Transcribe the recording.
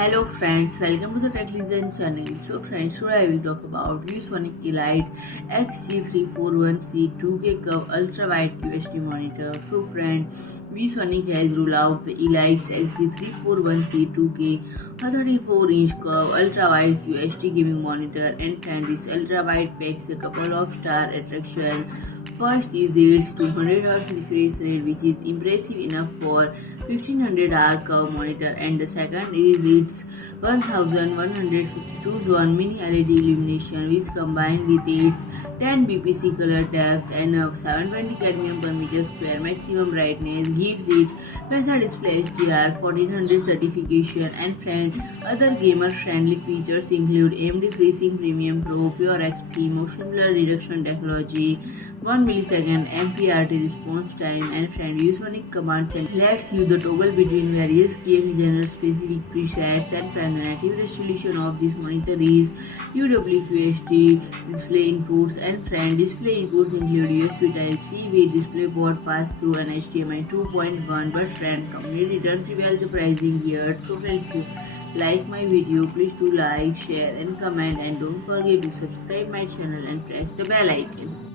Hello friends, welcome to the Tech Legend channel. So friends, today I will talk about ViewSonic Elite XG341C-2K curve Ultrawide QHD monitor. So friends, ViewSonic has rolled out the Elite XG341C-2K, a 34-inch curve ultrawide QHD gaming monitor, and friends, this ultrawide packs a couple of star attractions. First is its 200Hz refresh rate, which is impressive enough for 1500R curve monitor, and the second is its 1152 zone mini-LED illumination, which combined with its 10 bpc color depth and a 720 cadmium per meter square maximum brightness gives it VESA DisplayHDR 1400 certification. And other gamer-friendly features include AMD FreeSync Premium Pro, PureXP motion blur reduction technology, 1 millisecond MPRT response time, and ViewSonic Command Center lets you the toggle between various game genre specific presets. And the native resolution of this monitor is UWQHD display inputs. And display inputs include USB Type-C with DisplayPort pass-through and HDMI 2.1. But company didn't reveal the pricing yet. So if you like my video, please do like, share and comment, and don't forget to subscribe my channel and press the bell icon.